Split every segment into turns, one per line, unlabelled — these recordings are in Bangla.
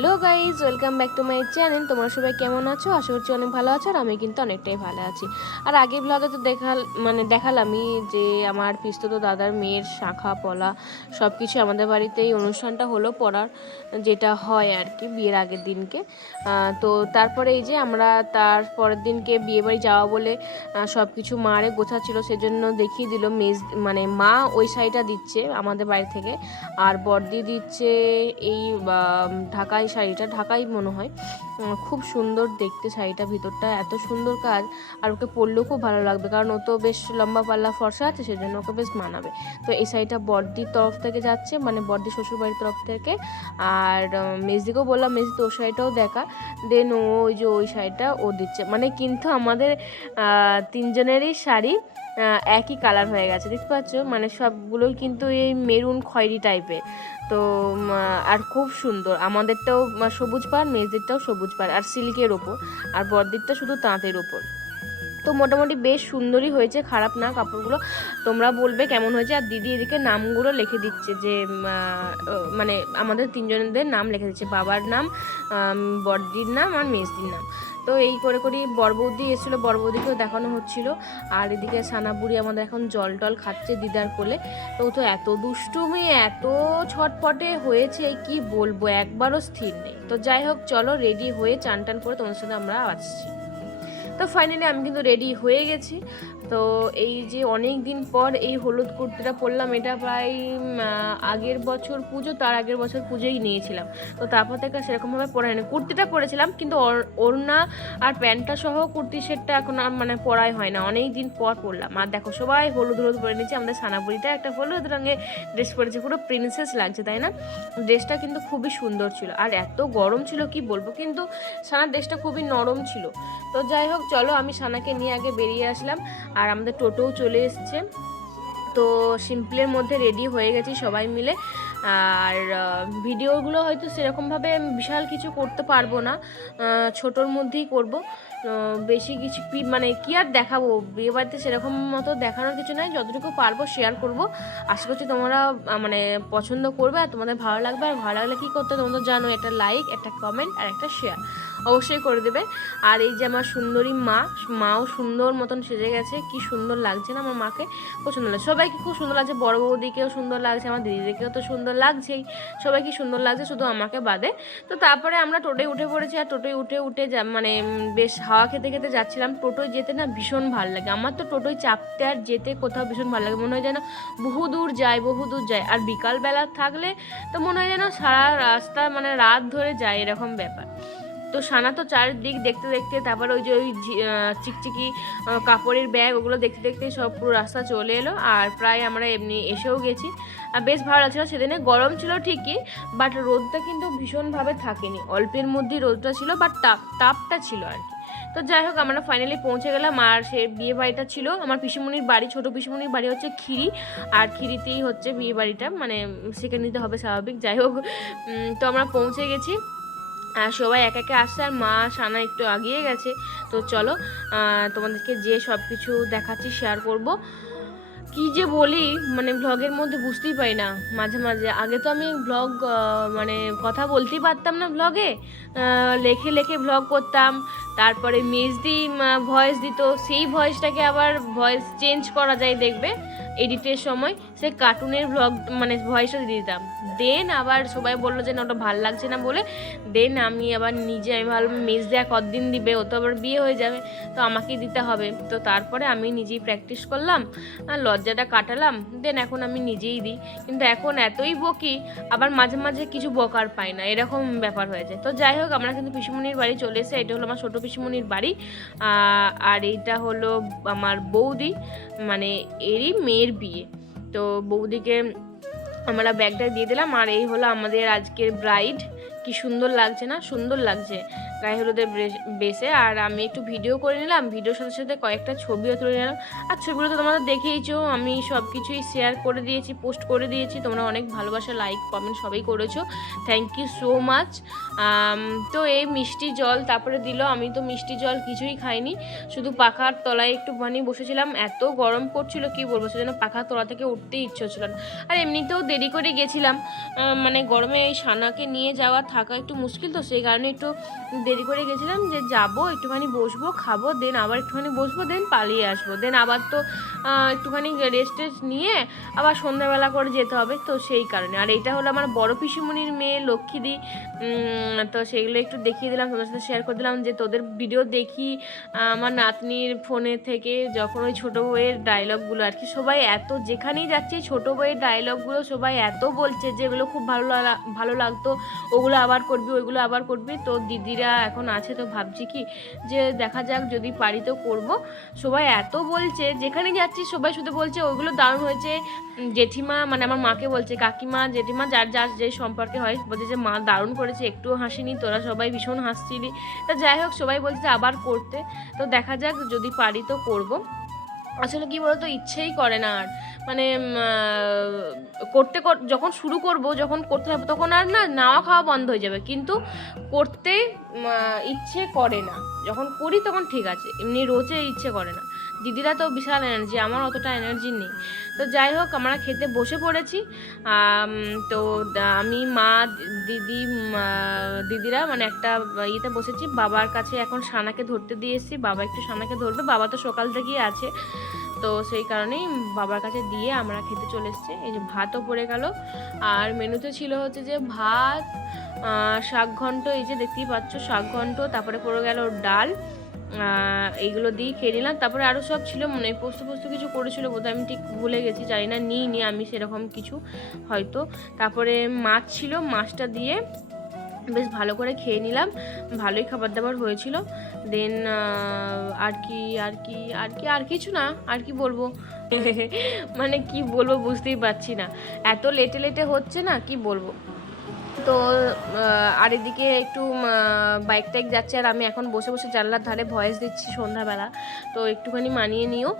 Hello guys welcome back to my channel. তোমরা সবাই কেমন আছো? আশা করছি অনেক ভালো আছো আর আমি কিন্তু অনেকটাই ভালো আছি। আর আগের ব্লগে তো দেখাল মানে দেখালামই যে আমার পিস্তত দাদার মেয়ের শাখা পলা সব কিছু আমাদের বাড়িতে এই অনুষ্ঠানটা হলো পড়ার যেটা হয় আর কি বিয়ের আগের দিনকে। তো তারপরে এই যে আমরা তার পরের দিনকে বিয়ে বাড়ি যাওয়া বলে সব কিছু মারে গোছাচ্ছিল সেজন্য দেখিয়ে দিল মেজ মানে মা ওই শাড়িটা দিচ্ছে আমাদের বাড়ি থেকে। আর বর্দি দিচ্ছে এই বা, ঢাকাই শাড়িটা ঢাকাই মনে হয়। খুব সুন্দর দেখতে শাড়িটা ভিতরটা, এত সুন্দর কাজ। আর ওকে পরলেও খুব ভালো লাগবে, কারণ ও তো বেশ লম্বা পাল্লা ফর্সা আছে, সেজন্য ওকে বেশ মানাবে। তো এই শাড়িটা বর্দির তরফ থেকে যাচ্ছে মানে বর্দি শ্বশুরবাড়ির তরফ থেকে। আর মেজদিকেও বললাম, মেজদি, তোর শাড়িটাও দেখা। দেন ও ওই যে ওই শাড়িটা ও দিচ্ছে। মানে কিন্তু আমাদের তিনজনেরই শাড়ি একই কালার হয়ে গেছে। দেখতে পাচ্ছ? মানে সবগুলোই কিন্তু এই মেরুন খয়েরি টাইপের তো আর খুব সুন্দর। আমাদেরটাও সবুজ পাড় মেয়েদেরটাও সবুজ পাড়। আর সিল্কের ওপর। আর বরদিকটা শুধু তাঁতের ওপর। তো মোটামুটি বেশ সুন্দরই হয়েছে খারাপ না কাপড়গুলো। তোমরা বলবে কেমন হয়েছে। আর দিদি এদিকে নামগুলো লিখে দিচ্ছে যে মানে আমাদের তিনজনদের নাম লিখে দিচ্ছে। বাবার নাম আম, বড়দির নাম আর মেজদির নাম। তো এই করে করেই বরবৌদি এসেছিল, বরবৌদিকেও দেখানো হচ্ছিল। আর এদিকে সানাবুড়ি আমাদের এখন জল টল খাচ্ছে দিদার কোলে। তো তো এত দুষ্টুমি, এত ছটপটে হয়েছে, কি বলব? একবারও স্থির নেই। তো যাই হোক, চলো রেডি হয়ে চান টান করে তোমার সাথে আমরা আসছি। তো ফাইনালি আমি কিন্তু রেডি হয়ে গেছি। তো এই যে অনেক দিন পর এই হলুদ কুর্তিটা পরলাম, এটা প্রায় আগের বছর পুজো, তার আগের বছর পুজোই নিয়েছিলাম। তো তারপর থেকে সেরকমভাবে পরা হয়নি। কুর্তিটা পরেছিলাম, কিন্তু ওড়না আর প্যান্টটা সহ কুর্তি সেটটা এখন আর মানে পরাই হয় না। অনেক দিন পর পরলাম। আর দেখো, সবাই হলুদ হলুদ পরে নিচ্ছে আমাদের সানাপুরিটা একটা হলুদ রঙের ড্রেস পরেছে। পুরো প্রিন্সেস লাগছে, তাই না? ড্রেসটা কিন্তু খুবই সুন্দর ছিল। আর এত গরম ছিল, কি বলব? কিন্তু সানার ড্রেসটা খুবই নরম ছিল। তো যাই হোক চলো, আমি সানাকে নিয়ে আগে বেরিয়ে আসলাম। আর আমাদের টোটোও চলে এসছে। তো সিম্পলের মধ্যে রেডি হয়ে গেছি সবাই মিলে। আর ভিডিওগুলো হয়তো সেরকমভাবে বিশাল কিছু করতে পারব না। ছোটোর মধ্যেই করব। বেশি কিছু কি মানে কি আর দেখাবো? বিয়ে বাড়িতে সেরকম মতো দেখানোর কিছু নাই। যতটুকু পারব শেয়ার করব। আশা করছি তোমরা মানে পছন্দ করবে আর তোমাদের ভালো লাগবে। আর ভালো লাগলে কী করতে তোমরা জানো, একটা লাইক একটা কমেন্ট আর একটা শেয়ার অবশ্যই করে দেবে। আর এই যে আমার সুন্দরী মা, মাও সুন্দর মতন সেজে গেছে। কি সুন্দর লাগছে না আমার মাকে। খুব সুন্দর লাগছে। সবাইকে খুব সুন্দর লাগছে। বড় বৌদিকেও সুন্দর লাগছে। আমার দিদিদেরকেও তো সুন্দর লাগছেই। সবাই সবাইকে সুন্দর লাগছে? শুধু আমাকে বাদে। তো তারপরে আমরা টোটোয় উঠে পড়েছি। আর টোটোয় উঠে উঠে মানে বেশ হাওয়া খেতে খেতে যাচ্ছিলাম, টোটোয় যেতে না ভীষণ ভালো লাগে। আমার তো টোটোয় চাপতে আর যেতে কোথাও ভীষণ ভালো লাগে, মনে হয় যেন বহু দূর যায় বহু দূর যায় আর বিকালবেলা থাকলে তো মনে হয় যেন সারা রাস্তা মানে রাত ধরে যায় এরকম ব্যাপার। তো সানা তো চারিদিক দেখতে দেখতে, তারপর ওই যে ওই চিকচিকি কাপড়ের ব্যাগ, ওগুলো দেখতে দেখতে সব পুরো রাস্তা চলে এলো। আর প্রায় আমরা এমনি এসেও গেছি। আর বেশ ভালো লাগছিল, সেদিনে গরম ছিল ঠিকই, বাট রোদটা কিন্তু ভীষণভাবে থাকেনি। অল্পের মধ্যেই রোদটা ছিল, বাট তাপ, তাপটা ছিল আর কি। তো যাই হোক, আমরা ফাইনালি পৌঁছে গেলাম। আর সে বিয়ে বাড়িটা ছিল, আমার পিসিমণির বাড়ি, ছোট পিসিমণির বাড়ি হচ্ছে খিরি। আর খিরিতেই হচ্ছে বিয়ে বাড়িটা মানে সেখানে নিতে হবে স্বাভাবিক। যাই হোক তো আমরা পৌঁছে গেছি। আর সবাই এক একে আসছে, আর মা সানা একটু আগিয়ে গেছে। তো চলো তোমাদেরকে যে সব কিছু দেখাচ্ছি শেয়ার করব। কি যে বলি মানে ব্লগের মধ্যে বুঝতেই পারি না। মাঝে মাঝে। আগে তো আমি ব্লগ মানে কথা বলতেই পারতাম না ব্লগে লেখে লেখে ব্লগ করতাম। তারপরে মেজদি ভয়েস দিত। সেই ভয়েসটাকে আবার ভয়েস চেঞ্জ করা যায় দেখবে এডিটের সময়। সে কার্টুনের ব্লগ মানে ভয়েসটা দিয়ে দিতাম। দেন আবার সবাই বলল যে, না, ওটা ভালো লাগছে না বলে দেন আমি আবার নিজে, আমি ভাবলাম মেজ দেয়া কতদিন দিবে? ও তো আবার বিয়ে হয়ে যাবে, তো আমাকেই দিতে হবে। তো তারপরে আমি নিজেই প্র্যাকটিস করলাম আর লজ্জাটা কাটালাম দেন এখন আমি নিজেই দিই। কিন্তু এখন এতই বকি, আবার মাঝে মাঝে কিছু বকার পাই না, এরকম ব্যাপার হয়েছে তো যাই হোক, আমরা কিন্তু পিসিমণির বাড়ি চলে এসে এটা হলো আমার ছোটো পিসিমণির বাড়ি। আর এইটা হলো আমার বৌদি মানে এরই মেয়ের বিয়ে। তো বৌদিকে আমরা ব্যাগটা দিয়ে দিলাম আর এই হলো আমাদের আজকের ব্রাইড কি সুন্দর লাগছে না? সুন্দর লাগছে গায়ে হলুদের বেসে আর আমি একটু ভিডিও করে নিলাম। ভিডিওর সাথে সাথে কয়েকটা ছবিও তুলে নিলাম। আর ছবিগুলো তো তোমরা দেখেইছো। আমি সব কিছুই শেয়ার করে দিয়েছি পোস্ট করে দিয়েছি। তোমরা অনেক ভালোবাসা লাইক কমেন্ট সবই করেছ। থ্যাংক ইউ সো মাচ তো এই মিষ্টি জল তারপরে দিল। আমি তো মিষ্টি জল কিছুই খাইনি। শুধু পাখার তলায় একটু একটুখানি বসেছিলাম। এত গরম করছিল কি বলব? সেজন্য পাখার তলা থেকে উঠতেই ইচ্ছে হচ্ছিল না। আর এমনিতেও দেরি করে গেছিলাম। মানে গরমে এই সানাকে নিয়ে যাওয়া থাকা একটু মুশকিল তো, সেই কারণে একটু দেরি করে গেছিলাম যে যাব, একটুখানি বসবো, খাব দেন আবার একটুখানি বসবো দেন পালিয়ে আসব। দেন আবার তো একটুখানি রেস্ট টেস্ট নিয়ে আবার সন্ধ্যাবেলা করে যেতে হবে তো সেই কারণে। আর এইটা হলো আমার বড় পিসিমণির মেয়ে লক্ষ্মীদি তো সেগুলো একটু দেখিয়ে দিলাম, তোমাদের সাথে শেয়ার করে দিলাম যে তোদের ভিডিও দেখি আমার নাতনির ফোনে থেকে যখন ওই ছোটো বইয়ের ডায়লগগুলো আর কি, সবাই এত যেখানেই যাচ্ছে, ছোটো বইয়ের ডায়লগগুলো সবাই এত বলছে যে এগুলো খুব ভালো ভালো লাগতো, ওগুলো আবার করবি, ওইগুলো আবার করবি। তো দিদিরা এখন আছে, তো ভাবছি কি যে দেখা যাক যদি পারি তো করব। সবাই এত বলছে, যেখানে যাচ্ছি সবাই শুধু বলছে, ওইগুলো দারুণ হয়েছে। জেঠিমা মানে আমার মাকে বলছে, কাকিমা, জেঠিমা, যার যার যে সম্পর্কে হয়, বলছে যে মা দারুণ করেছে, একটুও হাসিনি, তোরা সবাই ভীষণ হাসছিলি। তা যাই হোক, সবাই বলছে আবার করতে। তো দেখা যাক যদি পারি তো করব। আসলে কি বলতো, ইচ্ছেই করে না আর। মানে করতে যখন শুরু করব, যখন করতে হবে তখন আর না, নাওয়া খাওয়া বন্ধ হয়ে যাবে। কিন্তু করতে ইচ্ছে করে না। যখন করি তখন ঠিক আছে, এমনি রোজে ইচ্ছে করে না। দিদিরা তো বিশাল এনার্জি আমার অতটা এনার্জি নেই। তো যাই হোক, আমরা খেতে বসে পড়েছি। তো আমি, মা, দিদি দিদিরা মানে একটা ইয়েতে বসেছি। বাবার কাছে এখন সানাকে ধরতে দিয়ে এসেছি। বাবা একটু সানাকে ধরবে। বাবা তো সকাল থেকেই আছে। তো সেই কারণেই বাবার কাছে দিয়ে আমরা খেতে চলে এসেছি। এই যে ভাতও পড়ে গেল। আর মেনুতে ছিল হচ্ছে যে ভাত শাক ঘন্ট। এই যে দেখতেই পাচ্ছ, শাক ঘন্ট, তারপরে পড়ে গেল ডাল। এইগুলো দিয়ে খেয়ে নিলাম। তারপরে আরও সব ছিল মনে হয় পোস্ত পোস্ত কিছু করেছিল বোধহয়, আমি ঠিক ভুলে গেছি, জানি না নিই নি আমি সেরকম কিছু হয়তো। তারপরে মাছ ছিল, মাছটা দিয়ে বেশ ভালো করে খেয়ে নিলাম, ভালোই খাবার দাবার হয়েছিল দেন আর কি আর কি আর কি, আর কিছু না, আর কি বলব? মানে কি বলব বুঝতেই পারছি না। এত লেটে লেটে হচ্ছে না, কি বলব? তো আর এদিকে একটু বাইক টাইক যাচ্ছে আর আমি এখন বসে বসে জানলার ধারে ভয়েস দিচ্ছি সন্ধ্যাবেলা। তো একটুখানি মানিয়ে নিও।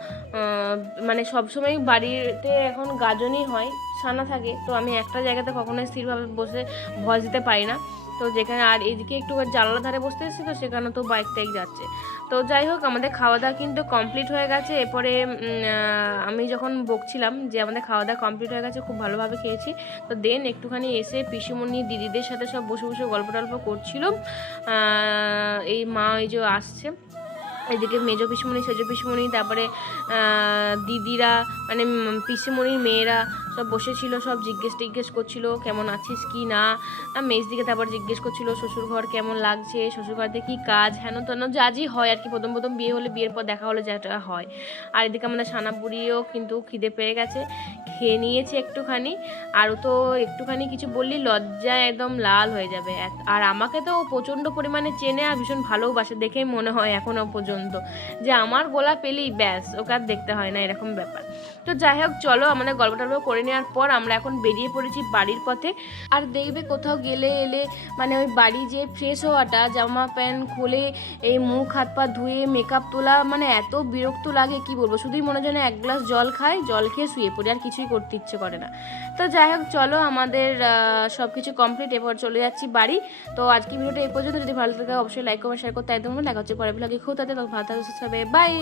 মানে সবসময় বাড়িতে এখন গাজনই হয়। সানা থাকে, তো আমি একটা জায়গাতে কখনোই স্থিরভাবে বসে ভয়েস দিতে পারি না। তো যেখানে আর এদিকে একটু জানলার ধারে বসতে এসেছি, তো সেখানে তো বাইক টাইক যাচ্ছে। তো যাই হোক, আমাদের খাওয়া দাওয়া কিন্তু কমপ্লিট হয়ে গেছে। এরপরে আমি যখন বকছিলাম যে আমাদের খাওয়া দাওয়া কমপ্লিট হয়ে গেছে, খুব ভালোভাবে খেয়েছি। তো দেন একটুখানি এসে পিসিমণি দিদিদের সাথে সব বসে বসে গল্প টল্প করছিল এই মা এই যে আসছে। এদিকে মেজো পিসিমণি, সেজো পিসিমণি, তারপরে দিদিরা মানে পিসিমণির মেয়েরা সব বসেছিল, সব জিজ্ঞেস টিজ্ঞেস করছিল, কেমন আছিস কি না? আর মেজ দিকে তারপর জিজ্ঞেস করছিল শ্বশুর ঘর কেমন লাগছে? শ্বশুর ঘরতে কী কাজ? হেন তেন যা যী হয় আর কি। প্রথম প্রথম বিয়ে হলে বিয়ের পর দেখা হলে যেটা হয়। আর এদিকে আমাদের সানাপুরিও কিন্তু খিদে পেয়ে গেছে। খেয়ে নিয়েছে একটুখানি। আরও তো একটুখানি কিছু বললি লজ্জায় একদম লাল হয়ে যাবে। আর আমাকে তো প্রচণ্ড পরিমাণে চেনে আর ভীষণ ভালোবাসে দেখেই মনে হয় এখনও পর্যন্ত। যে আমার গোলা পেলেই ব্যাস, ওকে আর দেখতে হয় না, এরকম ব্যাপার। তো যাই হোক, চলো আমাদের গল্প টল্প করে নেওয়ার পর আমরা এখন বেরিয়ে পড়েছি বাড়ির পথে। আর দেখবে কোথাও গেলে এলে মানে ওই বাড়ি যে ফ্রেশ হওয়াটা, জামা প্যান্ট খুলে এই মুখ, হাত পা ধুয়ে মেকআপ তোলা মানে এত বিরক্ত লাগে, কি বলব? শুধুই মনে যেন এক গ্লাস জল খাই, জল খেয়ে শুয়ে পড়ি, আর কিছুই করতে ইচ্ছে করে না। তো যাই হোক, চলো আমাদের সব কিছু কমপ্লিট এরপর চলে যাচ্ছি বাড়ি। তো আজকে ভিডিওটা এই পর্যন্ত, যদি ভালো লাগে অবশ্যই লাইক কমেন্ট শেয়ার করতে একদম দেখা হচ্ছে পরে ব্লগে খুব তাতে ভালো থাকবে বাই